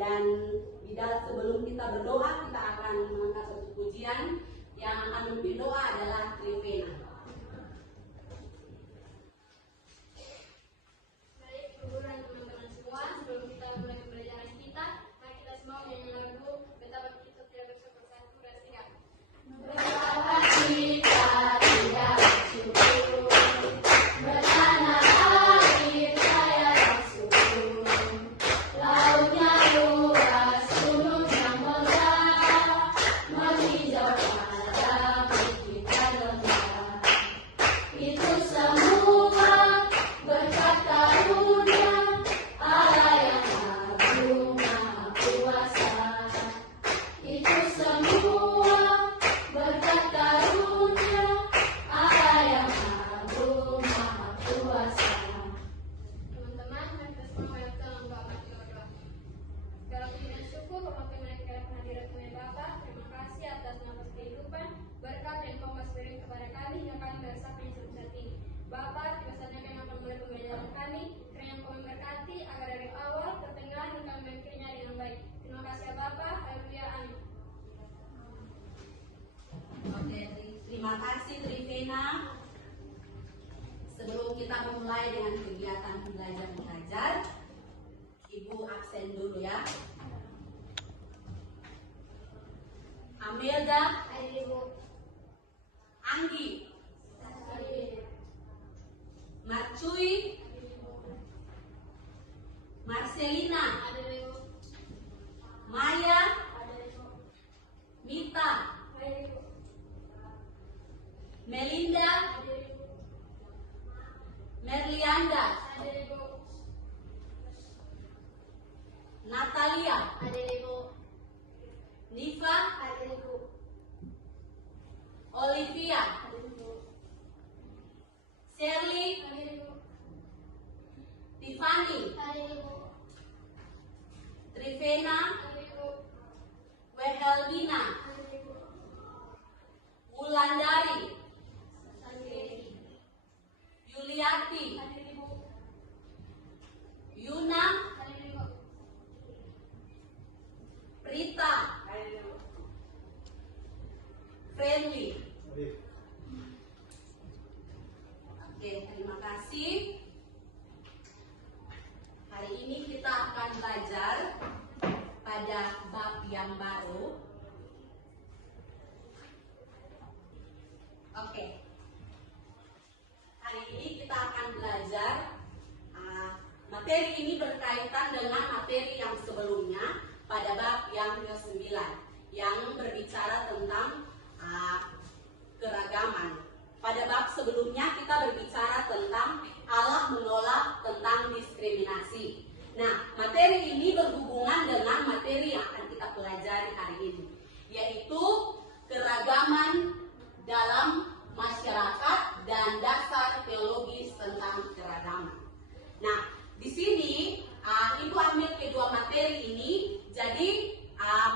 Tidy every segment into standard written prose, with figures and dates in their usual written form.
Dan sebelum kita berdoa, kita akan mengangkat satu pujian. Yang akan memimpin doa adalah Trivena. Baik, guru dan teman-teman semua, sebelum kita mulai pembelajaran kita, mari kita semua menyanyi lagu Betapa Kita Tidak Bersyukur. 1, 2, 3. Betapa kita tidak bersyukur, bertanah air kaya syukur, lautnya luas, gunung yang megah, menghijau padang kita lembah. Itu semua berkat karunia Allah yang agung maha kuasa. Itu semua berkat karunia Allah yang agung maha kuasa. Teman-teman, mari kita semua welcome Bapak kita berdoa. Segala puji dan syukur hormat mereka kehadirat Tuhan Bapa. Terima kasih atas nafas kehidupan, berkat yang Kau masih beri kepada kami yang kami merasakan hidup saat ini. Bapa, tiba saatnya kami akan mulai pembelajaran kami. Kiranya Kau memberkati agar dari awal, pertengahan, dan kami mengakhirinya dengan baik. Terima kasih ya Bapa. Haleluya. Amin. Oke, terima kasih Trivena. Sebelum kita memulai dengan kegiatan belajar mengajar, Ibu absen dulu ya. Amelda, Hadir Ibu. Anggi, Hadir. Marcuy, Marcelina, Hadir Ibu. Maya, Hadir Ibu. Mita, Hadir Ibu. Melinda, Hadir Ibu. Merlianda, Hadir Ibu. Natalia, Hadir Ibu. Niva, Hadir Ibu. Olivia, Hadir Ibu. Shirley, Hadir Ibu. Tiffany, Hadir Ibu. Trivena, Hadir Ibu. Wehelmina, Hadir Ibu. Wulandari, Hadir. Yuliati, Hadir Ibu. Yuna, Hadir Ibu. Rita, Friendly. Oke, terima kasih. Hari ini kita akan belajar pada bab yang baru. Oke. Hari ini kita akan belajar materi ini berkaitan dengan materi yang sebelumnya pada bab yang ke-9 yang berbicara tentang keragaman. Pada bab sebelumnya kita berbicara tentang Allah menolak tentang diskriminasi. Nah, materi ini berhubungan dengan materi yang akan kita pelajari hari ini, yaitu keragaman dalam masyarakat dan dasar teologis tentang keragaman. Nah, di sini Ibu ambil kedua materi ini. Jadi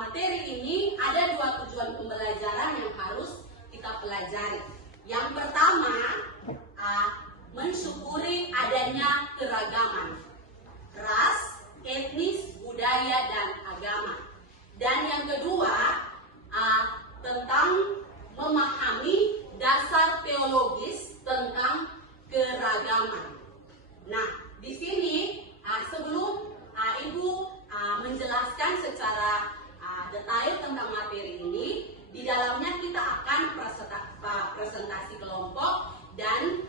materi ini ada dua tujuan pembelajaran yang harus kita pelajari. Yang pertama, mensyukuri adanya keragaman ras, etnis, budaya, dan agama. Dan yang kedua, tentang memahami dasar teologis tentang keragaman. Nah, di sini sebelum Ibu menjelaskan secara detail tentang materi ini, di dalamnya kita akan presentasi kelompok dan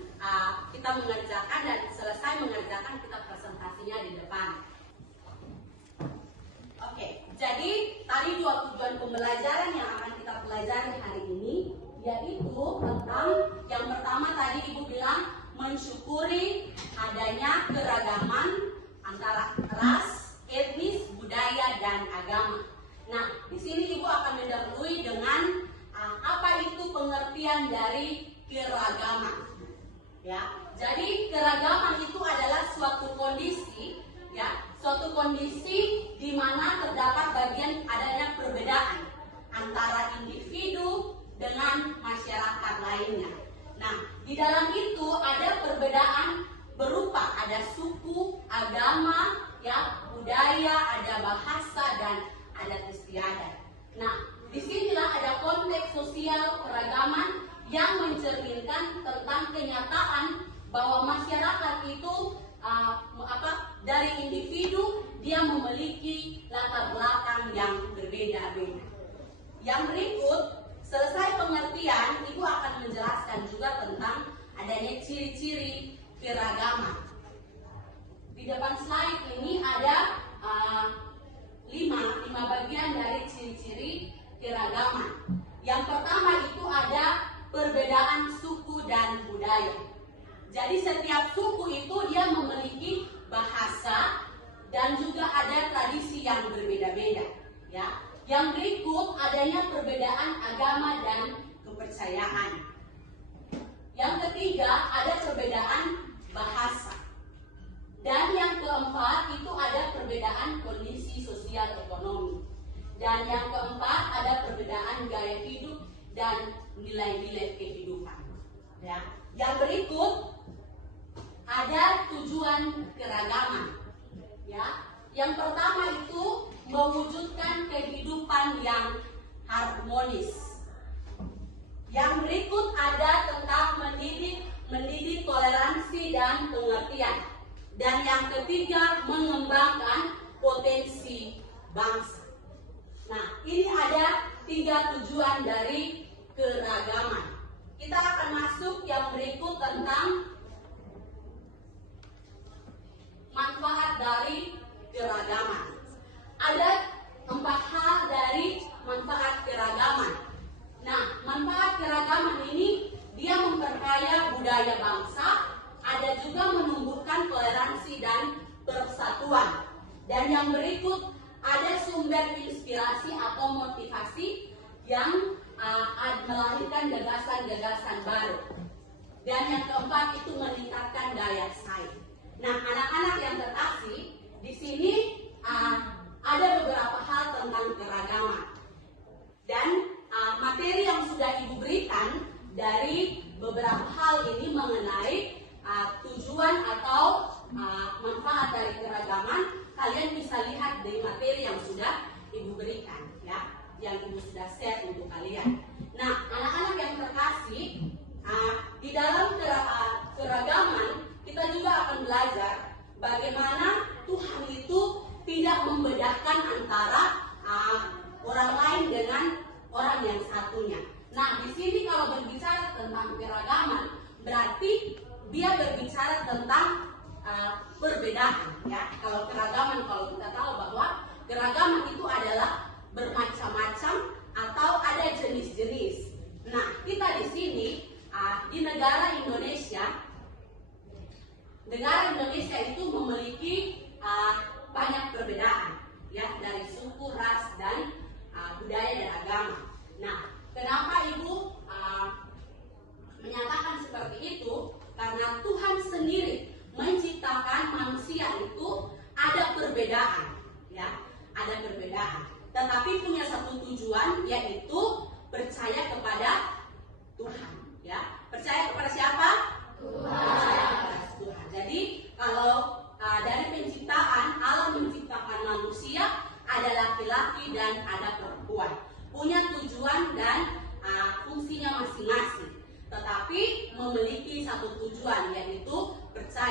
kita mengerjakan, dan selesai mengerjakan kita presentasinya di depan. Oke, jadi tadi dua tujuan pembelajaran yang akan kita pelajari hari ini, yaitu tentang yang pertama tadi Ibu bilang mensyukuri adanya keragaman antara ras, etnis, budaya, dan agama. Nah, di sini Ibu akan mendahului dengan apa itu pengertian dari keragaman. Ya, jadi keragaman itu adalah suatu kondisi, ya, suatu kondisi di mana terdapat bagian adanya perbedaan antara individu dengan masyarakat lainnya. Nah, di dalam itu ada perbedaan berupa ada suku, agama, ya, budaya, ada bahasa, dan adat istiadat. Nah, disinilah ada konteks sosial keragaman yang mencerminkan tentang kenyataan bahwa masyarakat itu dari individu dia memiliki latar belakang yang berbeda-beda. Yang berikut, selesai pengertian, Ibu akan menjelaskan juga tentang adanya ciri-ciri keragaman. Di depan slide ini ada 5 bagian dari ciri-ciri keragaman. Yang pertama itu ada perbedaan suku dan budaya. Jadi setiap suku itu dia memiliki bahasa dan juga ada tradisi yang berbeda-beda, ya. Yang berikut adanya perbedaan agama dan kepercayaan. Yang ketiga ada perbedaan bahasa. Dan yang keempat itu ada perbedaan kondisi sosial ekonomi. Dan yang keempat ada perbedaan gaya hidup dan nilai-nilai kehidupan. Ya. Yang berikut ada tujuan keragaman. Ya. Yang pertama itu mewujudkan kehidupan yang harmonis. Yang berikut ada tentang mendidik toleransi dan pengertian. Dan yang ketiga mengembangkan potensi bangsa. Nah, ini ada 3 tujuan dari keragaman. Kita akan masuk yang berikut tentang manfaat dari keragaman. Ada 4 hal dari manfaat keragaman. Nah, manfaat keragaman ini dia memperkaya budaya bangsa, ada juga menumbuhkan toleransi dan persatuan. Dan yang berikut ada sumber inspirasi atau motivasi yang melahirkan gagasan-gagasan baru. Dan yang keempat itu meningkatkan daya saing. Nah, anak-anak yang terkasih, di sini ada beberapa hal tentang keragaman. Dan materi yang sudah Ibu berikan dari beberapa hal ini mengenai tujuan atau manfaat dari keragaman, kalian bisa lihat dari materi yang sudah Ibu berikan, ya, yang Ibu sudah share untuk kalian. Nah, anak-anak yang terkasih, di dalam keragaman kita juga akan belajar bagaimana Tuhan itu tidak membedakan antara orang lain dengan orang yang satunya. Nah, di sini kalau berbicara tentang keragaman, berarti dia berbicara tentang perbedaan, ya. Kalau keragaman, kalau kita tahu bahwa keragaman itu adalah bermacam-macam atau ada jenis-jenis. Nah, kita di sini di negara Indonesia itu memiliki banyak perbedaan, ya, dari suku, ras, dan budaya dan agama. Nah, kenapa Ibu menyatakan seperti itu? Karena Tuhan sendiri menciptakan manusia itu ada perbedaan, ya, ada perbedaan. Tetapi punya satu tujuan, yaitu percaya kepada Tuhan, ya. Percaya kepada siapa? Tuhan. Percaya kepada Tuhan. Jadi kalau dari penciptaan, Allah menciptakan manusia, ada laki-laki dan ada perempuan. Punya tujuan dan fungsinya masing-masing. Tetapi memiliki satu tujuan, yaitu percaya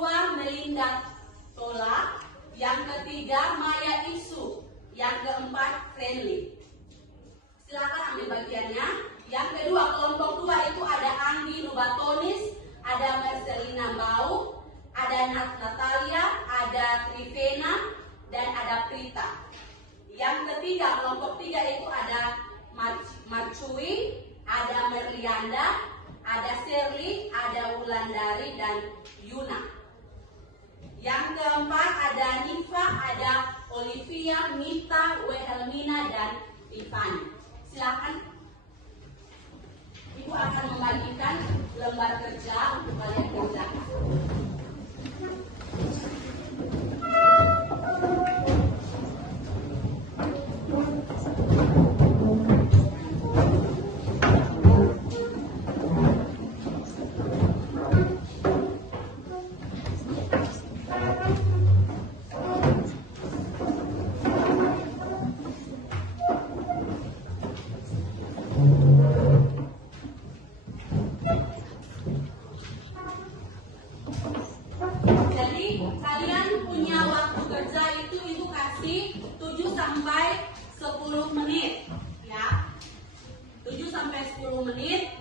kedua Melinda Tola, yang ketiga Maya Isu, yang keempat Friendly. Silakan ambil bagiannya. Yang kedua, kelompok 2 itu ada Anggi Nubatonis, ada Marcelina Bau, ada Natalia, ada Trivena, dan ada Prita. Yang ketiga, kelompok 3 itu ada Marcui, ada Merlianda, ada Shirley, ada Wulandari, dan Yuna. Yang keempat ada Nifa, ada Olivia, Mita, Wehelmina, dan Tiffany. Silakan. Ibu akan membagikan lembar kerja untuk kalian kerjakan. Jadi kalian punya waktu kerja itu ibu kasih 7 sampai 10 menit ya. 7 sampai 10 menit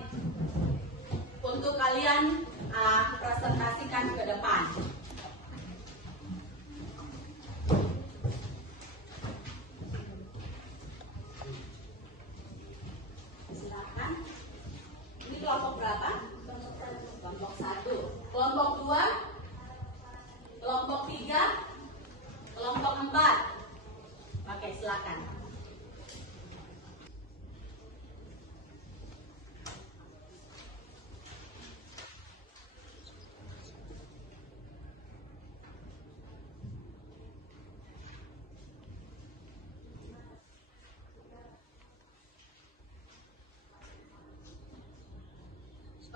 untuk kalian presentasikan ke depan. Silakan. Ini kelompok berapa? Kelompok 1. Kelompok 2, kelompok 3, kelompok 4. Oke, silakan.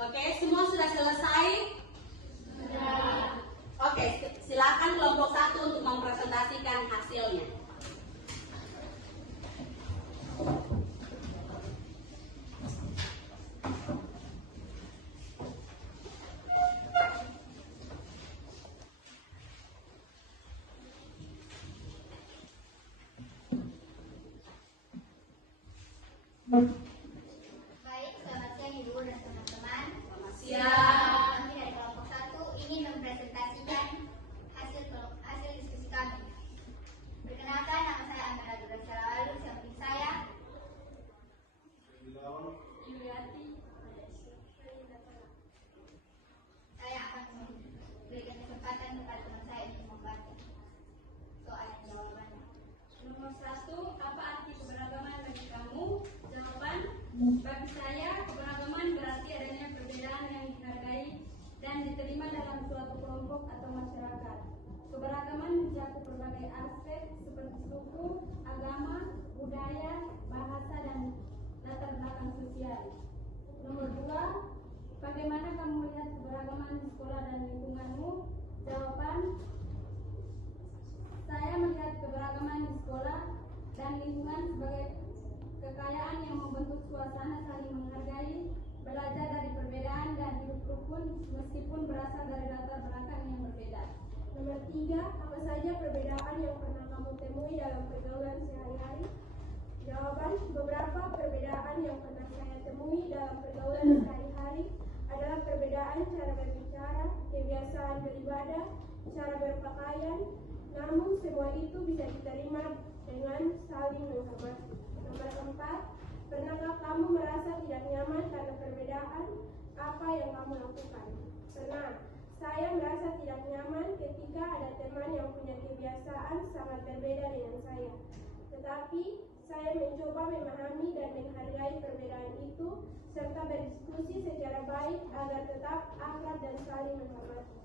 Oke, semua sudah selesai? Sudah. Oke, silakan kelompok 1 untuk mempresentasikan hasilnya. Baik, selamat siang Ibu dan teman-teman. Selamat siang. Kami dari kelompok 1 ingin mempresentasikan hasil diskusi kami. Perkenalkan, nama saya Amira Durasya Lalu, samping saya Yuliati. Saya akan memberikan kesempatan kepada teman saya untuk membaca soal dan jawabannya. Nomor 1, apa arti keberagaman bagi kamu? Jawaban, bagi saya keberagaman berarti adanya perbedaan yang dihargai dan diterima dalam suatu kelompok atau masyarakat. Keberagaman mencakup berbagai aspek seperti suku, agama, budaya, bahasa, dan latar belakang sosial. Nomor 2, bagaimana kamu melihat keberagaman di sekolah dan lingkunganmu? Jawaban, saya melihat keberagaman di sekolah dan lingkungan sebagai kekayaan yang membentuk suasana saling menghargai, belajar dari perbedaan, dan hidup rukun meskipun berasal dari latar belakang yang berbeda. Nomor 3, apa saja perbedaan yang pernah kamu temui dalam pergaulan sehari-hari? Jawaban, beberapa perbedaan yang pernah saya temui dalam pergaulan sehari-hari adalah perbedaan cara berbicara, kebiasaan beribadah, cara berpakaian, namun semua itu bisa diterima dengan saling menghormati. Nomor 4, pernahkah kamu merasa tidak nyaman karena perbedaan? Apa yang kamu lakukan? Pernah. Saya merasa tidak nyaman ketika ada teman yang punya kebiasaan sangat berbeda dengan saya. Tetapi saya mencoba memahami dan menghargai perbedaan itu serta berdiskusi secara baik agar tetap akrab dan saling menghormati.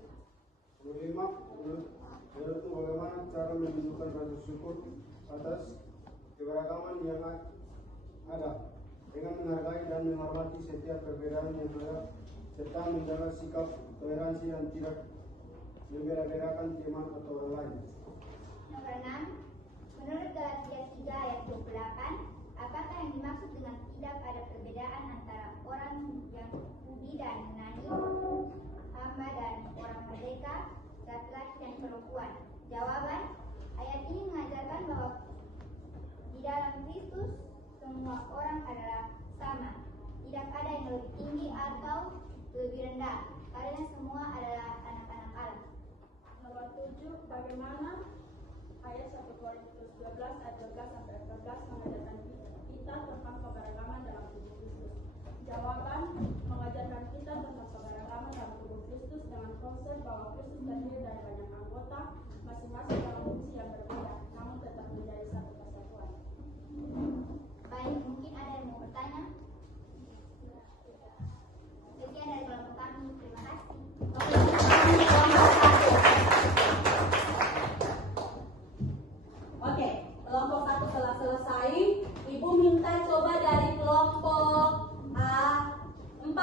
Menurut itu bagaimana cara menunjukkan rasa syukur atas keberagaman yang ada dengan menghargai dan menghormati setiap perbedaan yang ada serta menjaga sikap toleransi dan tidak membeda-bedakan teman atau orang lain. Nomor 6, menurut Galatia 3 ayat 28, apakah yang dimaksud dengan tidak ada perbedaan antara orang yang Yahudi dan Yunani, hamba dan orang merdeka, laki-laki dan perempuan. Jawaban, ayat ini mengajarkan bahwa di dalam Kristus semua orang adalah sama. Tidak ada yang lebih tinggi atau lebih rendah, karena semua adalah anak-anak Allah. Nomor 7, bagaimana ayat 1 Korintus 12 ayat 12 sampai 14 mengajarkan kita tentang keberagaman dalam tubuh Kristus. Jawaban, mengajarkan kita tentang keberagaman dalam tubuh Kristus dengan konsep bahwa Kristus terdiri dari banyak anggota, masing-masing dalam fungsi yang berbeda, namun tetap menjadi satu kesatuan. Baik, mungkin ada yang mau bertanya? Sekian dari kelompok kami, terima kasih. Oke, kelompok 1 telah selesai. Ibu minta coba dari kelompok A4.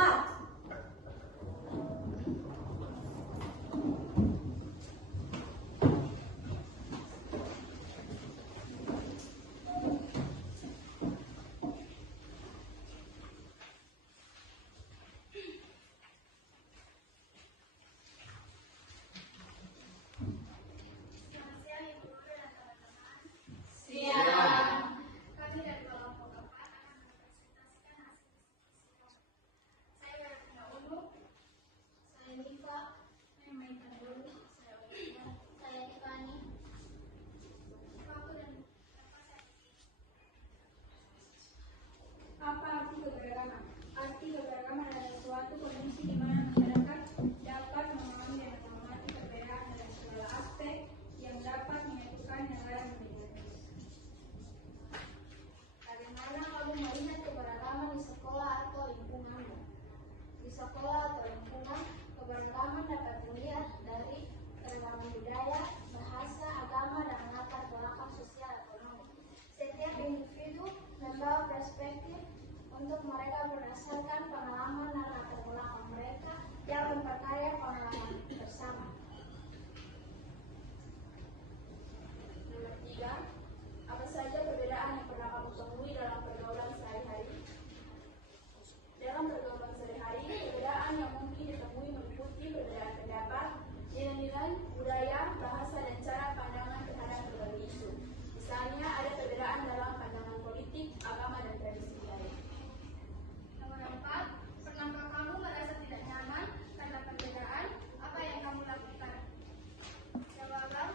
Selamat siang Ibu Guru dan teman-teman. Siap. Kami dari kelompok 4 akan mempresentasikan hasil diskusi. Saya Weratina Ulu, saya Nifa, saya Maikan Dulu, saya Olivia, saya Tiffany. Waktu dan tempat saya Apa arti keberagaman? Arti keberagaman adalah suatu kondisi di mana masyarakat dapat memahami dan menghormati perbedaan dalam segala aspek yang dapat menyatukan negara menjadi satu. Bagaimana kamu melihat keberagaman di sekolah atau lingkunganmu? Di sekolah atau lingkungan, keberagaman dapat dilihat dari keragaman budaya, bahasa, agama, dan latar belakang sosial ekonomi. Setiap individu membawa perspektif untuk mereka berdasarkan pengalaman dan latar belakang mereka yang memperkaya pengalaman bersama. Nomor 3, apa saja perbedaan yang pernah kamu temui dalam pergaulan sehari-hari? Dalam pergaulan sehari-hari, perbedaan yang mungkin ditemui meliputi perbedaan pendapat, nilai-nilai, budaya, bahasa, dan cara pandangan terhadap berbagai isu. Misalnya, ada perbedaan dalam pandangan politik, agama, dan tradisi lain. Nomor 4, pernahkah kamu merasa tidak nyaman karena perbedaan? Apa yang kamu lakukan? Jawaban,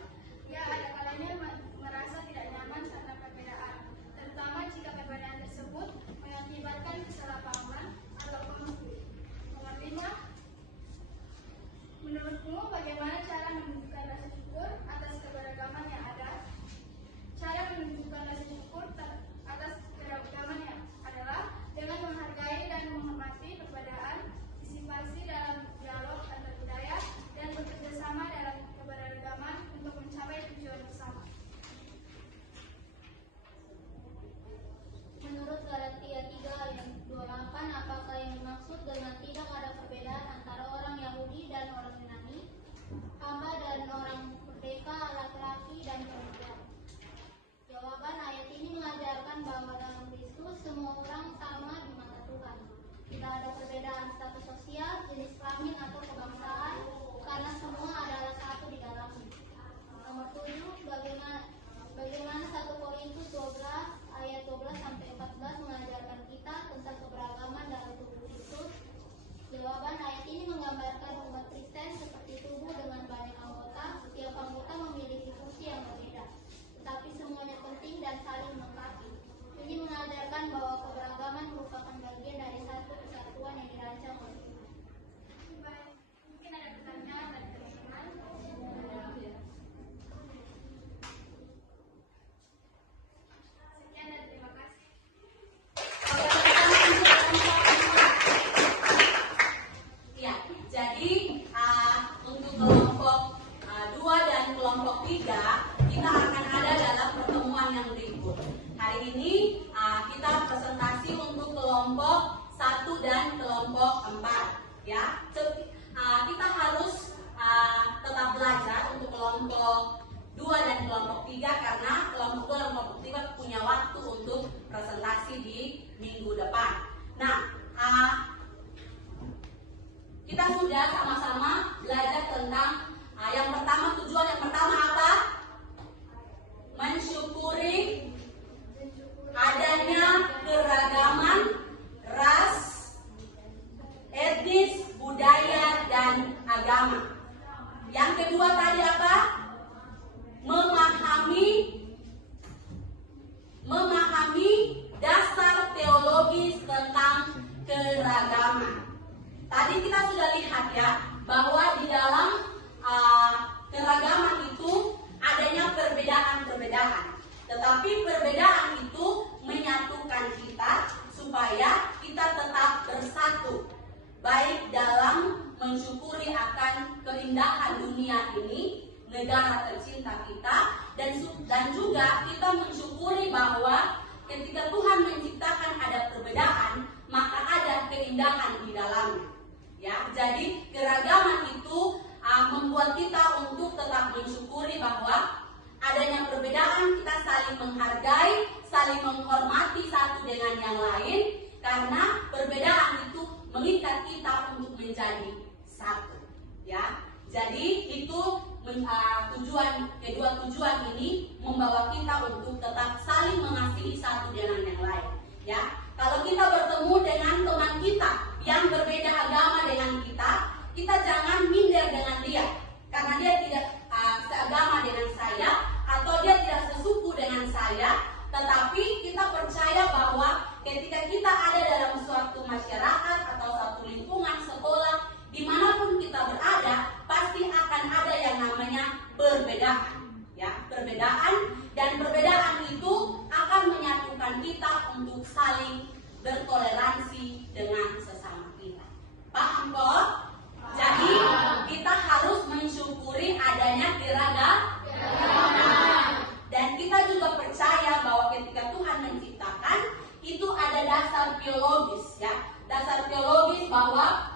ya ada kalanya merasa tidak nyaman karena perbedaan, terutama jika perbedaan tersebut mengakibatkan kesalahpahaman atau konflik. Nomor 5, menurutmu bagaimana cara menunjukkan rasa syukur atas keberagaman yang ada? Cara menunjukkan rasa syukur atas keberagaman yang adalah dengan menghargai dan menghormati perbedaan, partisipasi dalam dialog antar budaya, dan bekerja sama dalam keberagaman untuk mencapai tujuan bersama. Menurut Galatia 3 ayat 28, apakah yang dimaksud dengan tidak ada perbedaan antara orang Yahudi dan orang Yunani, hamba dan orang merdeka, laki-laki dan perempuan? Jawaban, ayat ini mengajarkan bahwa dalam Kristus semua orang sama di mata Tuhan. Tidak ada perbedaan status sosial, jenis kelamin atau kebangsaan, karena semua adalah satu di dalamnya. Nomor 7, bagaimana 1 Korintus 12 ayat 12 sampai 14 mengajarkan kita tentang keberagaman dalam tubuh Kristus? Jawaban, ayat ini menggambarkan umat Kristen seperti tubuh dengan banyak anggota. Setiap anggota memiliki fungsi yang berbeda, tetapi semuanya penting dan saling melengkapi. Ini mengajarkan bahwa keberagaman merupakan bagian dari satu kesatuan yang dirancang oleh Tuhan. Baik. agama. Yang kedua tadi apa? Memahami dasar teologis tentang keragaman. Tadi kita sudah lihat ya bahwa di dalam keragaman itu adanya perbedaan-perbedaan. Tetapi perbedaan itu menyatukan kita supaya kita tetap bersatu, baik dalam mensyukuri akan keindahan dunia ini, negara tercinta kita, dan juga kita mensyukuri bahwa ketika Tuhan menciptakan ada perbedaan, maka ada keindahan di dalamnya. Ya, jadi keragaman itu membuat kita untuk tetap mensyukuri bahwa adanya perbedaan, kita saling menghargai, saling menghormati satu dengan yang lain, karena perbedaan itu mengikat kita untuk menjadi satu. Ya, jadi itu kedua tujuan ini membawa kita untuk tetap saling mengasihi satu dengan yang lain. Ya, kalau kita bertemu dengan teman kita yang berbeda agama dengan kita jangan minder dengan dia, karena dia tidak seagama dengan saya atau dia tidak sesuku dengan saya. Tetapi kita percaya bahwa ketika kita ada dalam suatu masyarakat atau suatu lingkungan sekolah, dimanapun kita berada, pasti akan ada yang namanya perbedaan. Ya, perbedaan, dan perbedaan itu akan menyatukan kita untuk saling bertoleransi dengan sesama kita. Paham kok? Jadi kita harus mensyukuri adanya keragaman. Dan kita juga percaya bahwa ketika Tuhan menciptakan itu ada dasar teologis, ya. Dasar teologis bahwa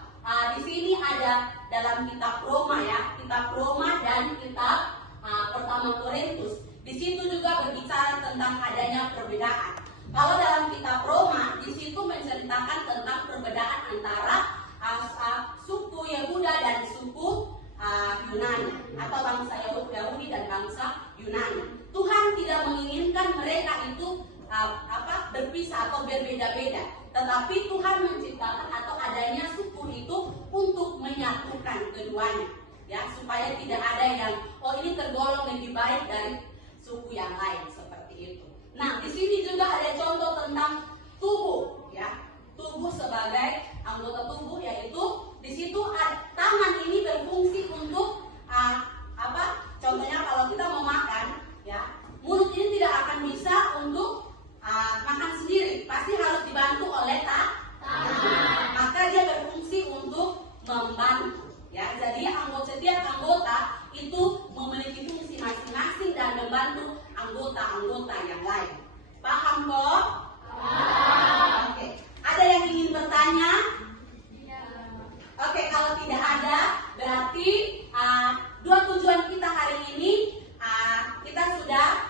di sini ada dalam kitab Roma, ya, kitab Roma dan kitab Pertama Korintus. Di situ juga berbicara tentang adanya perbedaan. Kalau dalam kitab Roma, di situ menceritakan tentang perbedaan antara suku Yehuda dan suku Yunani, atau bangsa Yahudi dan bangsa Yunani. Tuhan tidak menginginkan mereka itu berpisah atau berbeda-beda, tetapi Tuhan menciptakan atau adanya suku itu untuk menyatukan keduanya, ya, supaya tidak ada yang ini tergolong lebih baik dari suku yang lain, seperti itu. Nah, di sini juga ada contoh tentang tubuh, ya, tubuh sebagai anggota tubuh, yaitu di situ tangan ini berfungsi untuk contohnya kalau kita mau makan, ya, mulut ini tidak akan bisa untuk makan sendiri, pasti harus dibantu oleh tangan. Maka dia berfungsi untuk membantu, ya. Jadi setiap anggota itu memiliki fungsi masing-masing dan membantu anggota-anggota yang lain. Paham kok? Oke. Ada yang ingin bertanya? Oke, kalau tidak ada, berarti dua tujuan kita hari ini kita sudah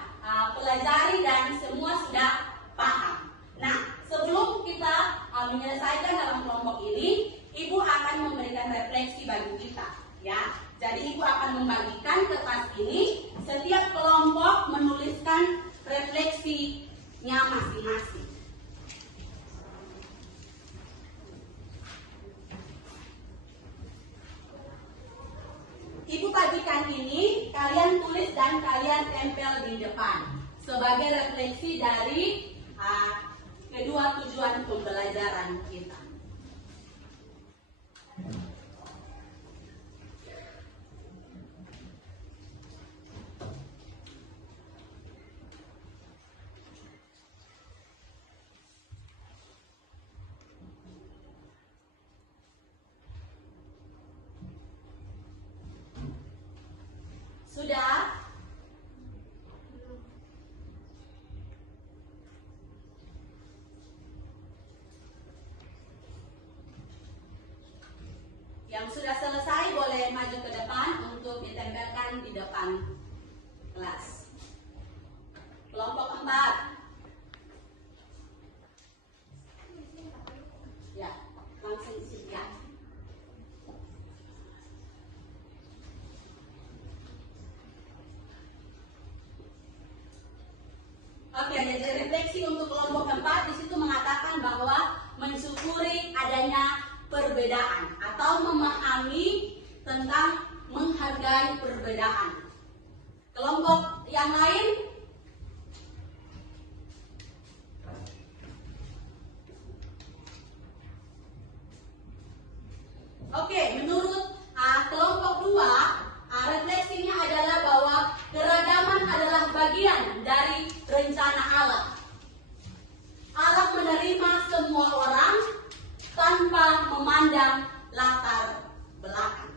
pelajari dan semua sudah paham. Nah, sebelum kita menyelesaikan dalam kelompok ini, Ibu akan memberikan refleksi bagi kita, ya. Jadi Ibu akan membagikan kertas ini, setiap kelompok menuliskan refleksinya masing-masing. Ibu bagikan ini, kalian tulis dan kalian tempel di depan sebagai refleksi dari kedua tujuan pembelajaran kita. Sudah? Yang sudah selesai boleh maju ke depan untuk ditempelkan di depan kelas. Kelompok 4. Ya, langsung siap. Oke, jadi refleksi untuk kelompok 4 di situ mengatakan bahwa mensyukuri adanya perbedaan atau memahami tentang menghargai perbedaan. Kelompok yang lain? Oke, menurut kelompok 2, refleksinya adalah bahwa keragaman adalah bagian dari rencana Allah. Allah menerima semua orang tanpa memandang latar belakang.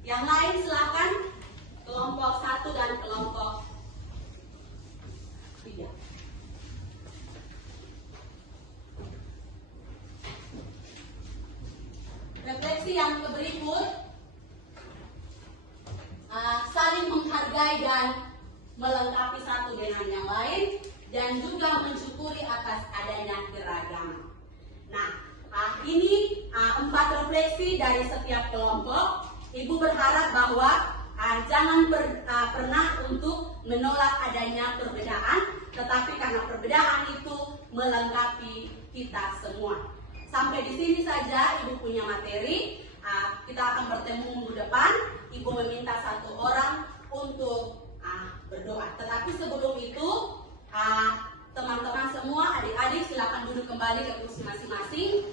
Yang lain silakan, kelompok 1 dan kelompok 3. Refleksi yang berikut, saling menghargai dan melengkapi satu dengan yang lain, dan juga mensyukuri atas adanya keragaman. Nah, ini 4 refleksi dari setiap kelompok. Ibu berharap bahwa jangan pernah untuk menolak adanya perbedaan, tetapi karena perbedaan itu melengkapi kita semua. Sampai di sini saja Ibu punya materi. Kita akan bertemu minggu depan. Ibu meminta 1 orang untuk berdoa. Tetapi sebelum itu, teman-teman semua, adik-adik silakan duduk kembali ke kursi masing-masing.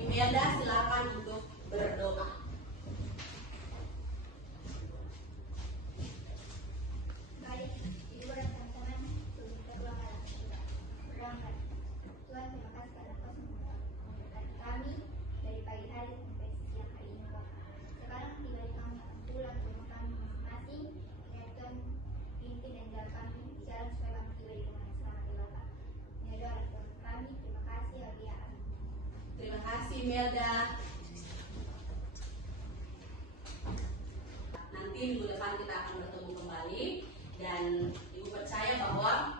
Imelda silakan untuk berdoa. Baik, Ibu dan teman-teman, sebelum kita berdoa kita berangkat. Tuhan, terima kasih karena Kau sudah memberkati kami dari pagi hari sampai siang hari ini. Sekarang tiba di kami akan pulang ke rumah kami masing-masing. Ingatkan pimpin dan jalan kami di jalan supaya kami tiba di rumah yang selamat ya Bapak. Ini adalah doa kami. Terima kasih, Alia. Terima kasih Melda. Nanti minggu depan kita akan bertemu kembali, dan Ibu percaya bahwa